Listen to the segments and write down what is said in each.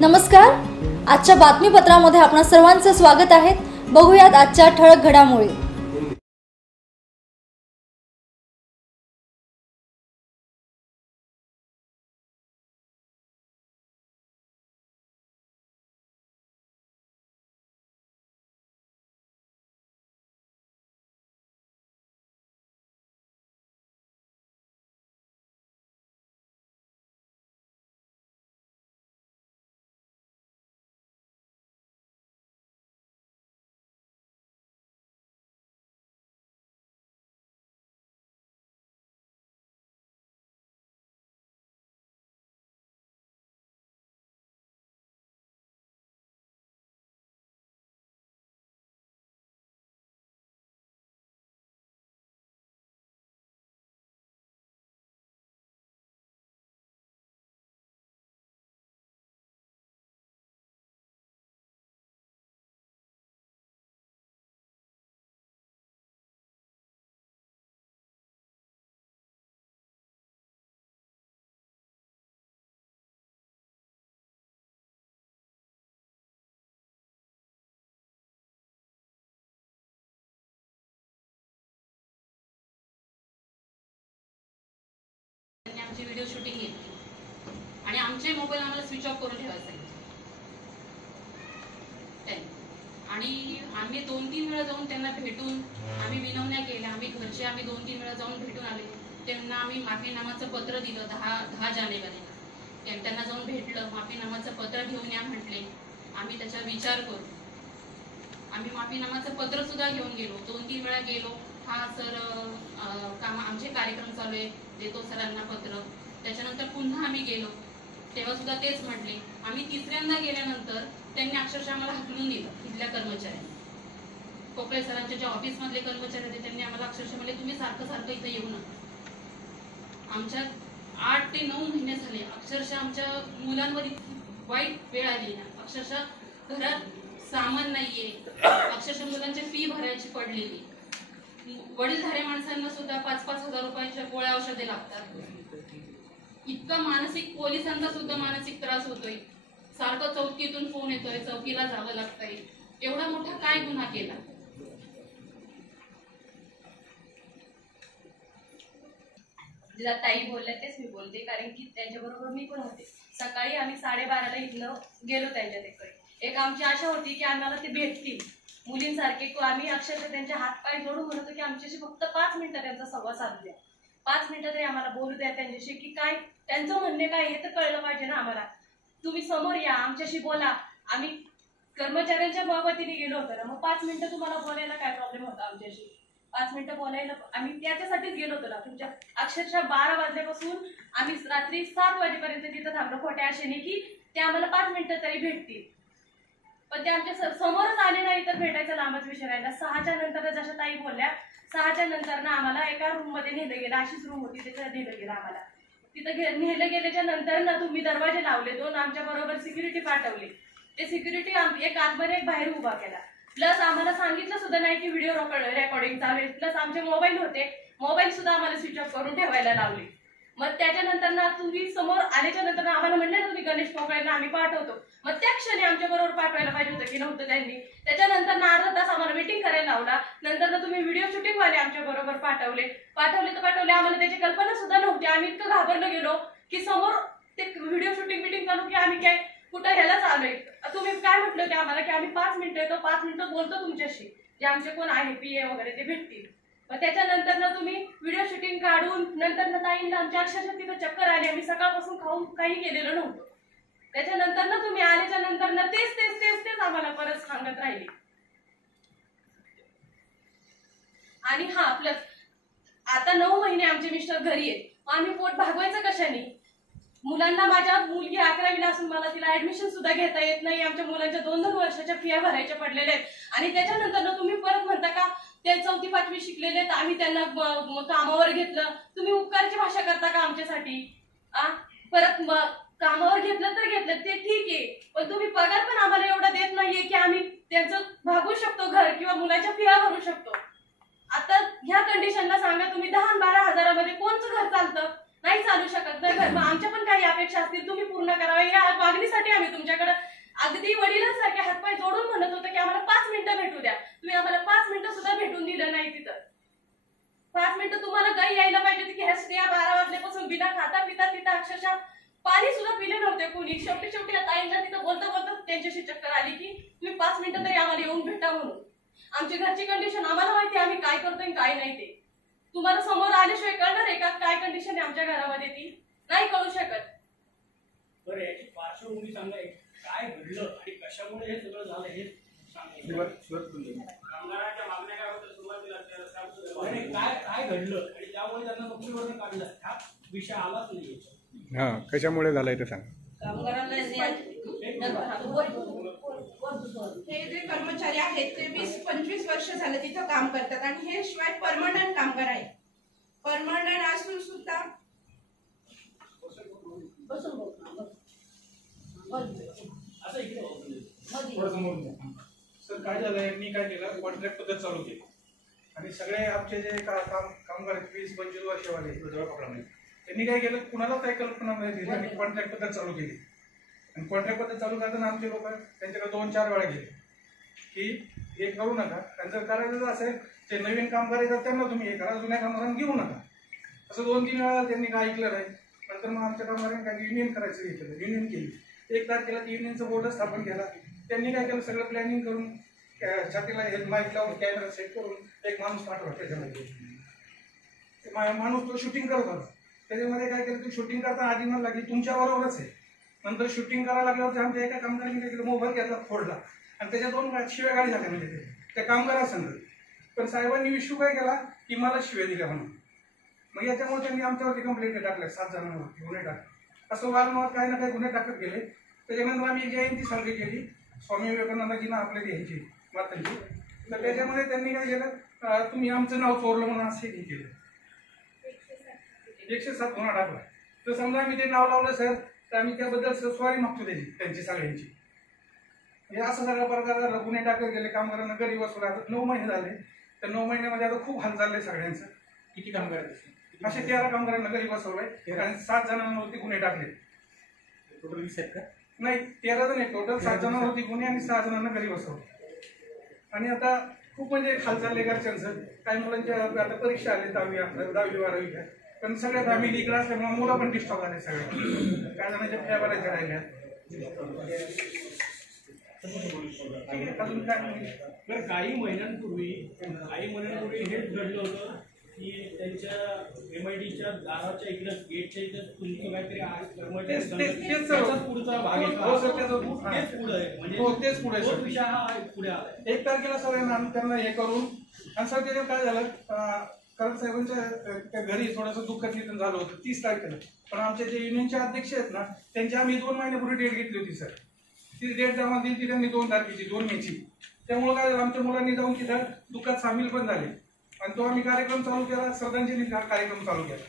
नमस्कार, आजच्या बातमीपत्रामध्ये आपणा सर्वांचे स्वागत आहे। बघूयात आजच्या ठळक घडामोडी। आमची व्हिडिओ शूटिंग घेतली आणि आमचे मोबाईल आम्हाला स्विच ऑफ करून ठेवायचे आणि आम्ही 2-3 वेळा जाऊन त्यांना भेटून आम्ही विनवण्या केल्या। आम्ही घरचे 2-3 वेळा जाऊन भेटून आले। त्यांना आम्ही माफीनामाचं पत्र दिलं 10 जानेवारीला। त्यांना जाऊन भेटलं, माफीनामाचं पत्र घेऊन या म्हटले। आम्ही त्याचा विचार करू। आम्ही माफीनामाचं पत्र सुद्धा घेऊन गेलो, 2-3 वेळा गेलो। हा सर काम आमचे कार्यक्रम चालू आहे, देतो सरांना पत्र। त्याच्यानंतर पुन्हा आम्ही गेलो, तेव्हा सुद्धा तेच म्हटले। आम्ही तिसऱ्यांदा गेल्यानंतर त्यांनी अक्षरशः आम्हाला हकलून दिलं। तिथल्या कर्मचाऱ्यांनी, कोपळे सरांच्या जे ऑफिस मधले कर्मचारी होते त्यांनी आम्हाला अक्षरशः म्हणले तुम्ही सारखं सारखं इथे येऊ नका। आमच्या 8 ते 9 महिने झाले अक्षरशः आमच्या मुलांवर वाईट वेळ आली ना। अक्षरशः घरात सामान नाहीये, अक्षरशः मुलांची फी भरायची पडलेली। वडीलधाऱ्या माणसांना सुद्धा 5-5 हजार रुपयाच्या गोळ्या औषधे लागतात। इतका मानसिक, पोलिसांचा सुद्धा मानसिक त्रास होतोय। सारखं चौकीतून फोन येतोय, चौकीला जावं लागतंय। एवढा मोठा काय गुन्हा केला? जिला ताई बोलल्या तेच मी बोलते, कारण की त्यांच्याबरोबर मी पण होते। सकाळी आम्ही 12:30ला इथनं गेलो त्यांच्या तिकडे। एक आमची आशा होती की आम्हाला ते भेटतील मुलींसारखे। आम्ही अक्षरशः त्यांचे हात पाय जोडून म्हणतो की आमच्याशी फक्त 5 मिनिटं त्यांचा संवाद साधू द्या, 5 मिनिटं तरी आम्हाला बोलू द्या त्यांच्याशी, की काय त्यांचं म्हणणे काय हे तर कळलं पाहिजे ना आम्हाला। तुम्ही समोर या, आमच्याशी बोला। आम्ही कर्मचाऱ्यांच्या बाबतीने गेलो होतो ना, मग 5 मिनिटं तुम्हाला बोलायला काय प्रॉब्लेम होता आमच्याशी? 5 मिनिटं बोलायला आम्ही त्याच्यासाठीच गेलो होतो ना। तुमच्या अक्षरशः 12 वाजल्यापासून आम्ही रात्री 7 वाजेपर्यंत तिथं थांबलो खोट्या आशेने की ते आम्हाला 5 मिनिटं तरी भेटतील, पण ते आमच्या समोरच आले नाही तर भेटायचा लांबच विषय राहिला। 6च्या नंतर जशा ताई बोलल्या, 6च्या नंतर ना आम्हाला एका रूम मध्ये नेलं गेलं। अशीच रूम होती, तिथे नेलं गेलं आम्हाला। तिथं नेलं गेल्याच्या नंतर ना तुम्ही दरवाजे लावले, 2 आमच्या बरोबर सिक्युरिटी पाठवले। ते सिक्युरिटी एक आतमध्ये एक बाहेर उभा केला। प्लस आम्हाला सांगितलं सुद्धा नाही की व्हिडिओ रेकॉर्डिंग चालू आहे। प्लस आमचे मोबाईल होते, मोबाईल सुद्धा आम्हाला स्विच ऑफ करून ठेवायला लावले। मग त्याच्यानंतर ना तुम्ही समोर आल्याच्या नंतर आम्हाला म्हणले ना तुम्ही गणेश पोकळेंना आम्ही पाठवतो, मग त्या क्षणी आमच्या बरोबर पाठवायला पाहिजे होतं की नव्हतं त्यांनी? त्याच्यानंतर ना अर्धा तास आम्हाला मीटिंग करायला लावला। नंतर ना तुम्ही व्हिडिओ शूटिंग वाले आमच्या बरोबर पाठवले तर पाठवले। आम्हाला त्याची कल्पना सुद्धा नव्हती। आम्ही इतकं घाबरलो गेलो की समोर ते व्हिडिओ शूटिंग मीटिंग करू की आम्ही काय कुठं ह्याला चालू आहे। तुम्ही काय म्हटलं होते आम्हाला की आम्ही 5 मिनिटं येतो, 5 मिनिटं बोलतो तुमच्याशी, जे आमचे कोण आहे पीए वगैरे ते भेटतील। मग त्याच्यानंतर ना तुम्ही व्हिडिओ शूटिंग काढून नंतर ना ताईंना आमच्या अक्षरशः तिथं चक्कर आली। आम्ही सकाळपासून खाऊन काही केलेलं नव्हतं। त्याच्यानंतर ना तुम्ही आल्याच्या नंतर ना तेच आम्हाला परत सांगत राहिले। आणि हा प्लस आता 9 महिने आमचे मिस्टर घरी आहेत, आम्ही पोट भागवायचं कशाने? मुलांना, माझ्या मुलगी 11वीला असून मला तिला ऍडमिशन सुद्धा घेता येत नाही। आमच्या मुलांच्या 2-2 वर्षाच्या फिया भरायच्या पडलेल्या आहेत। आणि त्याच्यानंतर ना तुम्ही परत म्हणता का ते 4थी-5वी शिकलेले आहेत, आम्ही त्यांना कामावर घेतलं। तुम्ही उपकारची भाषा करता का आमच्यासाठी? परत कामावर घेतलं तर घेतलं ते ठीक आहे, पण तुम्ही पगार पण आम्हाला एवढा देत नाहीये की आम्ही त्यांचं भागू शकतो घर किंवा मुलाच्या फिया भरू शकतो। आता ह्या कंडिशनला सांगा तुम्ही 10-12 हजारामध्ये कोणचं घर चालतं? नाही नाही चालू शकत नाही घर. मग आमच्या पण काही अपेक्षा असतील तुम्ही पूर्ण कराव्या. या मागणीसाठी आम्ही तुमच्याकडे अगदी वडिलांसारखे हातपाय जोडून म्हणत होतो की आम्हाला 5 मिनिटं भेटू द्या. तुम्ही आम्हाला 5 मिनिटं सुद्धा भेटून दिलं नाही. तिथं 5 मिनिटं तुम्हाला काही यायला पाहिजे की ह्या स्त्रिया 12 वाजल्यापासून बिना खाता पिता तिथं अक्षरशः पाणी सुद्धा पिले नव्हते कोणी. शेवटी ताईंना तिथं बोलता बोलता त्यांच्याशी चक्कर आली की तुम्ही 5 मिनिटं तरी आम्हाला येऊन भेटा म्हणून. आमची घरची कंडिशन आम्हाला माहिती, आम्ही काय करतोय काय नाही ते तुम्हाला समोर आल्याशिवाय कळणार आहे का काय कंडिशन आहे आमच्या घरामध्ये, ती नाही कळू शकत. बरं, याची पार्श्वभूमी सांगा, काय घडलं आणि कशामुळे हे सगळं झालं हे सांगा. कामगारांच्या मागण्या काय होत्या सुरुवातीला, काय घडलं आणि त्यामुळे त्यांना नोकरीवरून काढलं, हा विषय आलाच नाही. हा, कशामुळे झालंय ते सांगा. हे जे कर्मचारी आहेत ते 20-25 वर्ष झाले तिथं काम करतात आणि हे शिवाय परमनंट कामगार आहे. परमनंट असून सुद्धा असं इकडे सर काय झालं, यांनी काय केलं, कॉन्ट्रॅक्ट पद्धत चालू केली आणि सगळे आमचे जे कामगार 20-25 वर्षवाले पकडा त्यांनी काय केलं, कुणालाच काही कल्पना नाही, त्यांनी कॉन्ट्रॅक्ट पद्धत चालू केली. आणि कॉन्ट्रॅक्ट पद्धत चालू करताना आमचे लोक त्यांच्याकडे 2-4 वेळा गेले की हे करू नका, त्यांचं करायचं असेल ते नवीन कामगार येतात त्यांना तुम्ही हे करा, जुन्या कामगारांना घेऊ नका. असं 2-3 वेळा त्यांनी काय ऐकलं नाही. नंतर मग आमच्या कामगारांनी काय युनियन करायचं हे केलं, युनियन केली. 1 तारखेला युनियनचं बोर्ड स्थापन केला. त्यांनी काय केलं, सगळं प्लॅनिंग करून छातीला माईक लावून कॅमेरा सेट करून एक माणूस पाठवा. त्याच्यामध्ये माणूस तो शूटिंग करत होता. त्याच्यामध्ये काय केलं, तू शूटिंग करताना आधी मला लागली तुमच्या बरोबरच आहे. नंतर शूटिंग करायला लागल्यावर आमच्या एका कामगारांनी काय केलं, मोबाईल घेतला, फोडला आणि त्याच्या 2 शिव्या गाडी झाल्या म्हणजे त्या कामगारासंग. पण साहेबांनी इश्यू काय केला की मला शिव्या दिल्या म्हणून. मग याच्यामुळे त्यांनी आमच्यावरती कंप्लेंट टाकल्या, 7 जणांवरती गुन्हे टाकले. असं वारंवार काही ना काही गुन्हे टाकत गेले. त्याच्यानंतर आम्ही जयंती साजरी केली स्वामी विवेकानंदाजींना आपल्या द्यायची मातांची. तर त्याच्यामध्ये त्यांनी काय केलं, तुम्ही आमचं नाव चोरलं म्हणून असं हे केलं, 107 गुन्हा टाकला. तर समजा आम्ही ते नाव लावलं सर, तर आम्ही त्याबद्दल सॉरी मागतो त्यांची सगळ्यांची. हे असं सगळा प्रकार झाला, गुन्हे टाकत गेले, कामगारांना गरीब वसुला. 9 महिने झाले. तर 9 महिन्यामध्ये आता खूप हाल चाललंय सगळ्यांचं. किती कामगार असे 13 कामगारांना गरीब बसवलंय आणि 7 जणांवरती गुन्हे टाकले. टोटल 20 आहेत का? नाही, 13 जण आहे टोटल. 7 जणांवरती गुन्हे आणि 6 जणांना गरीब बसवले. आणि आता खूप म्हणजे हाल चाललंय घरच्यांचं. काही मुलांच्या आता परीक्षा आली 10वी-12वीच्या, पण सगळ्या फॅमिली इकडे असल्यामुळे मुलं पण डिस्टर्ब झाले सगळे. काही जणांच्या फॅ भरायच्या राहिल्या. अजून काय, काही महिन्यांपूर्वी हेच घडलं होतं की त्यांच्या MIDच्या दाराच्या इकडे गेटच्या इकडे तुमचं काहीतरी पुढचा भाग तेच पुढे विषय हा पुढे आला. 1 तारखेला सगळ्यांना आम्ही त्यांना हे करून. आणि सर त्याच्यावर काय झालं, कारण साहेबांच्या घरी थोडंसं दुःखद निधन झालं होतं 30 तारखेला. पण आमचे जे युनियनचे अध्यक्ष आहेत ना, त्यांची आम्ही 2 महिन्यापूर्वी डेट घेतली होती सर. ती डेट जमा दिली ती त्यांनी 2 तारखेची, 2 मेची. त्यामुळे काय झालं, आमच्या मुलांनी जाऊन तिथं दुःखात सामील पण झाले आणि तो आम्ही कार्यक्रम चालू केला, श्रद्धांजली कार्यक्रम चालू केला.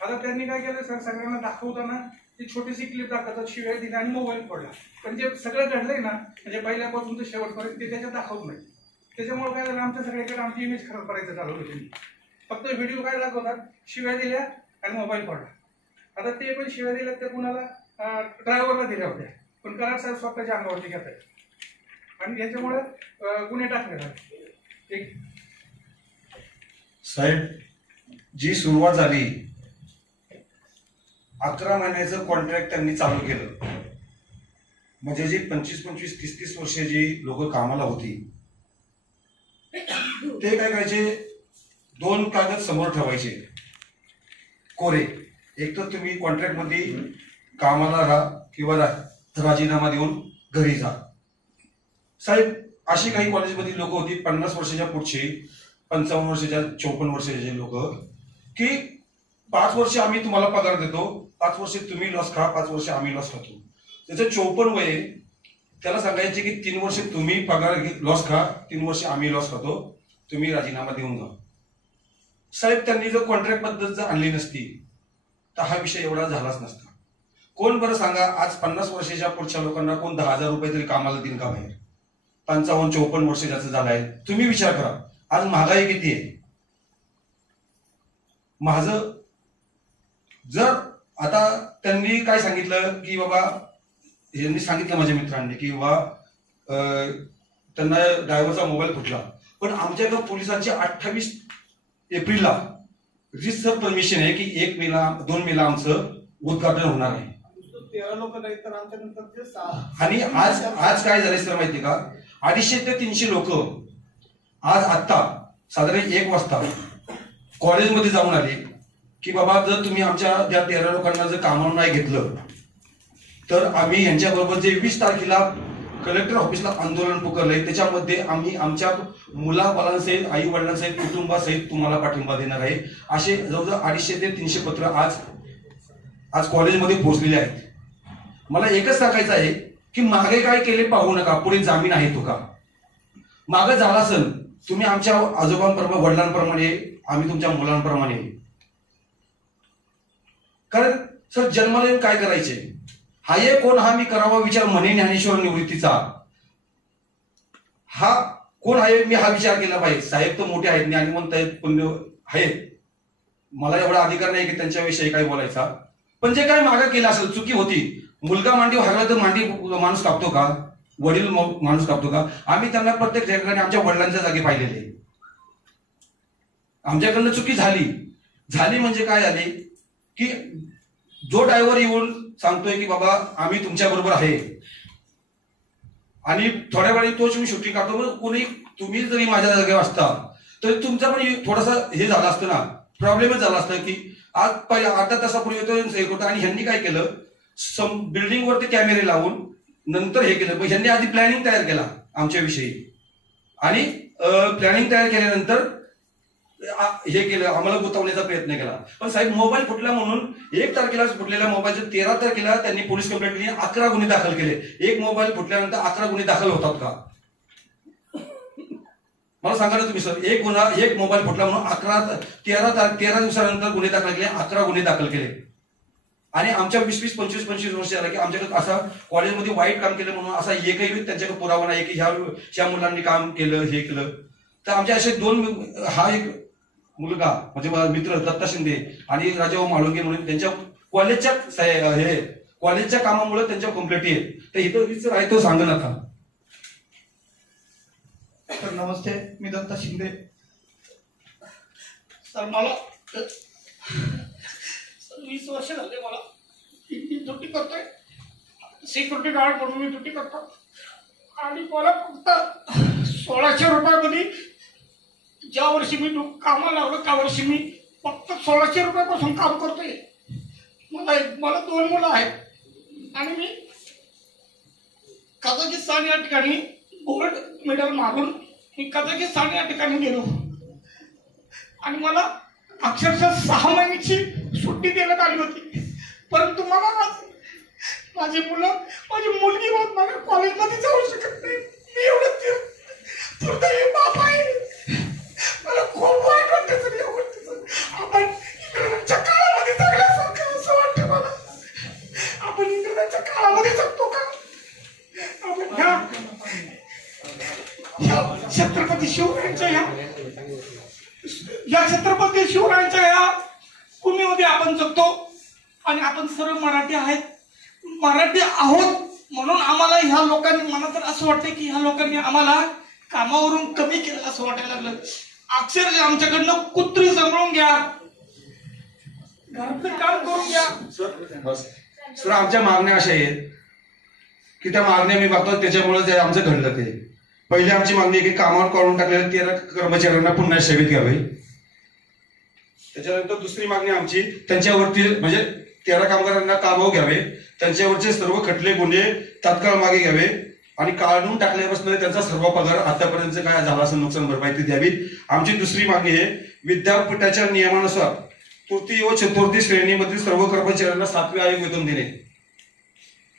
आता त्यांनी काय केलं सर, सगळ्यांना दाखवताना ती छोटीशी क्लिप दाखवतात, शिव्या दिल्या आणि मोबाईल फोडला. पण जे सगळं घडलंय ना, म्हणजे पहिल्यापासून ते शेवटपर्यंत ते त्याच्यात दाखवत नाही. त्याच्यामुळे काय झालं, आमच्या सगळ्याकडे आमची इमेज खराब करायचं चालवलं त्यांनी. फक्त व्हिडिओ काय दाखवतात, शिव्या दिल्या आणि मोबाईल फोडला. आता ते पण शिव्या दिल्या त्या कुणाला, ड्रायव्हरला दिल्या होत्या, पण कराड साहेब स्वतःच्या अंगावरती घेत आहेत आणि याच्यामुळे गुन्हे टाकले जातात. एक साहेब, जी सुरुवात झाली 11 महिन्याचं कॉन्ट्रॅक्ट त्यांनी चालू केलं. म्हणजे जी 25-25, 30-30 वर्षे जी लोक कामाला होती ते काय करायचे, 2 कागद समोर ठेवायचे कोरे. एक तर तुम्ही कॉन्ट्रॅक्ट मध्ये कामाला राहा किंवा राजीनामा देऊन घरी जा. साहेब, अशी काही कॉलेजमधील लोक होती 50 वर्षाच्या पुढची, 55 वर्षाच्या, 54 वर्षाचे लोक, की 5 वर्ष आम्ही तुम्हाला पगार देतो, 5 वर्ष तुम्ही लॉस खा, 5 वर्ष आम्ही लॉस खातो. त्याचं 54 वय, त्याला सांगायचे की 3 वर्ष तुम्ही पगार लॉस खा, 3 वर्ष आम्ही लॉस खातो, तुम्ही राजीनामा देऊन जा. साहेब, त्यांनी जर कॉन्ट्रॅक्ट पद्धत जर आणली नसती तर हा विषय एवढा झालाच नसता. कोण बरं सांगा, आज 50 वर्षाच्या पुढच्या लोकांना कोण 10,000 रुपये तरी कामाला देईल का बाहेर? 55-54 वर्ष ज्याचं झालं आहे. तुम्ही विचार करा, आज महागाई किती आहे. माझं जर आता त्यांनी काय सांगितलं की बाबा, यांनी सांगितलं माझ्या मित्रांनी की बाबा त्यांना ड्रायव्हरचा मोबाईल फुटला, पण आमच्याकडे पोलिसांची 28 एप्रिलला रिसर परमिशन आहे की 1 मेला 2 मेला आमचं उद्घाटन होणार आहे. 13 लोक नाही तर आमच्या नंतर ते 6. आणि आज काय झालंय सर माहिती का, 250 ते 300 लोक आज आत्ता साधारण 1 वाजता कॉलेजमध्ये जाऊन आले की बाबा जर तुम्ही आमच्या त्या 13 लोकांना जर कामावर नाही घेतलं तर आम्ही यांच्याबरोबर जे 20 तारखेला कलेक्टर ऑफिसला आंदोलन पुकारलंय त्याच्यामध्ये आम्ही आमच्या मुलाबाळांसहित आई वडिलांसहित कुटुंबासहित तुम्हाला पाठिंबा देणार आहे. असे जवळजवळ 250 ते 300 पत्र आज कॉलेजमध्ये पोहोचलेले आहेत. मला एकच सांगायचं आहे की मागे काय केले पाहू नका, पुढे जामीन आहे तो का. मागे झाला असेल, तुम्ही आमच्या आजोबांप्रमाणे वडिलांप्रमाणे, आम्ही तुमच्या मुलांप्रमाणे. कारण सर जन्माला काय करायचे, हा एक कोण हा मी करावा विचार म्हणे ज्ञानेश्वर निवृत्तीचा. हा कोण आहे मी हा विचार केला पाहिजे. साहेब तर मोठे आहेत, ज्ञानीवंत आहेत, पुण्य आहेत, मला एवढा अधिकार नाही की त्यांच्याविषयी काय बोलायचा. पण जे काय मागे केलं असेल, चुकी होती. मुलगा मांडी हागला तर मांडी माणूस कापतो का, वडील माणूस कापतो का. आम्ही त्यांना प्रत्येक ठिकाणी आमच्या वडिलांच्या जागी पाहिलेले. आमच्याकडनं चुकी झाली म्हणजे काय झाली की जो ड्रायव्हर येऊन सांगतोय की बाबा आम्ही तुमच्या बरोबर आहे आणि थोड्या वेळी तोच मी शूटिंग काढतो, कोणी तुम्ही जरी माझ्या जागेवर असता तरी तुमचा पण थोडासा हे झालं असतं ना, प्रॉब्लेमच झाला असतं की आज पहिल्या अर्धा तासापूर्वी येतो आणि ह्यांनी काय केलं, बिल्डिंग वरती कॅमेरे लावून नंतर हे केलं. ह्यांनी आधी प्लॅनिंग तयार केला आमच्याविषयी आणि प्लॅनिंग तयार केल्यानंतर हे केलं, आम्हाला गुंतवण्याचा प्रयत्न केला. पण साहेब मोबाईल फुटला म्हणून 1 तारखेला फुटलेल्या मोबाईलचे 13 तारखेला त्यांनी पोलीस कंप्लेंट केली, 11 गुन्हे दाखल केले. एक मोबाईल फुटल्यानंतर 11 गुन्हे दाखल होतात का, मला सांगा ना तुम्ही सर. एक मोबाईल फुटला म्हणून 13 दिवसानंतर गुन्हे दाखल केले, 11 गुन्हे दाखल केले. आणि आमच्या 20-25 वर्ष झालं की आमच्याकडे असा कॉलेजमध्ये वाईट काम केलं म्हणून असा एकही त्यांच्याकडे पुरावा नाही की ह्या मुलांनी काम केलं हे केलं. तर आमच्या असे 2, हा एक मुलगा म्हणजे माझा मित्र दत्ता शिंदे आणि राजाभाऊ म्हाळुंगे म्हणून त्यांच्या कॉलेजच्या कामामुळे त्यांच्या कंप्लेंट येत. तर इथं आहे तो सांग नका. तर नमस्ते, मी दत्ता शिंदे. तर मला 20 वर्ष झाले मला मी ड्युटी करतोय, सिक्युरिटी गार्ड म्हणून मी ड्युटी करतो. आणि मला फक्त 1600 रुपयामध्ये ज्या वर्षी मी कामाला लागलो त्या वर्षी मी फक्त 1600 रुपयापासून काम करतोय. मला 2 मुलं आहेत आणि मी कझाकिस्तान या ठिकाणी गोल्ड मेडल मारून मी कझाकिस्तान या ठिकाणी गेलो आणि मला अक्षरशः 6 महिन्याची सुट्टी देण्यात आली होती. परंतु मला माझी मुलगी माझ्या कॉलेजमध्ये जाऊ शकत नाही. मी एवढं बाप आहे, मला खूप वाईट वाटतं सर या गोष्टीचं. आपण इंग्रजांच्या काळामध्ये जगल्यासारखं असं वाटतं मला. आपण इंग्रजांच्या काळामध्ये जगतो का. आपण ह्या छत्रपती शिवरायांच्या छत्रपती शिवरायांच्या या भूमीमध्ये आपण जगतो आणि आपण सर्व मराठी आहोत म्हणून आम्हाला ह्या लोकांनी, मला तर असं वाटतं की ह्या लोकांनी आम्हाला कामावरून कमी केलं असं वाटायला लागलं. अक्षरशः आमच्याकडनं कुत्री सांभाळून घ्या, घरातलं काम करून घ्या. सर आमच्या मागण्या अशा आहेत की त्या मागण्या मी बघतो त्याच्यामुळे ते आमचं घडलं. ते पहिली आमची मागणी आहे की कामावर काढून टाकलेल्या 13 कर्मचाऱ्यांना पुन्हा सेवेत घ्यावे. त्याच्यानंतर दुसरी मागणी आमची त्यांच्यावरती म्हणजे 13 कामगारांना कामावर घ्यावे, त्यांच्यावरचे सर्व खटले गुन्हे तात्काळ मागे घ्यावे आणि काढून टाकल्यापासून त्यांचा सर्व पगार आतापर्यंत काय झाला असेल नुकसान भरपाई ती द्यावी. आमची दुसरी मागणी आहे विद्यापीठाच्या नियमानुसार तृतीय व चतुर्थी श्रेणीमधील सर्व कर्मचाऱ्यांना 7वे आयोग वेतन देणे.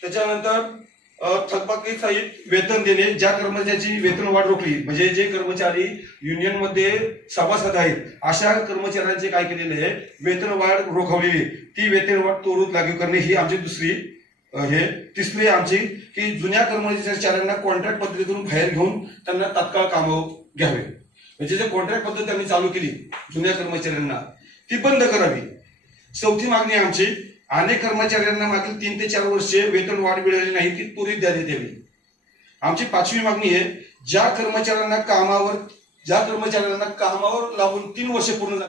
त्याच्यानंतर थकबाकीसहित वेतन देणे. ज्या कर्मचाऱ्याची वेतन वाढ रोखली म्हणजे जे कर्मचारी युनियनमध्ये सभासद आहेत अशा कर्मचाऱ्यांचे काय केलेले आहे वेतन वाढ रोखवलेली ती वेतन वाढ त्वरित लागू करणे ही आमची दुसरी तिसरी आमची की जुन्या कर्मचाऱ्यांना कॉन्ट्रॅक्ट पद्धतीतून बाहेर घेऊन त्यांना तात्काळ कामावर घ्यावे. म्हणजे जे कॉन्ट्रॅक्ट पद्धत त्यांनी चालू केली जुन्या कर्मचाऱ्यांना ती बंद करावी. चौथी मागणी आमची अनेक कर्मचाऱ्यांना मागील 3 ते 4 वर्षे वेतन वाढ मिळाली नाही ती त्वरित द्यावी यावी. आमची 5वी मागणी आहे, ज्या कर्मचाऱ्यांना कामावर लागून 3 वर्ष पूर्ण झाली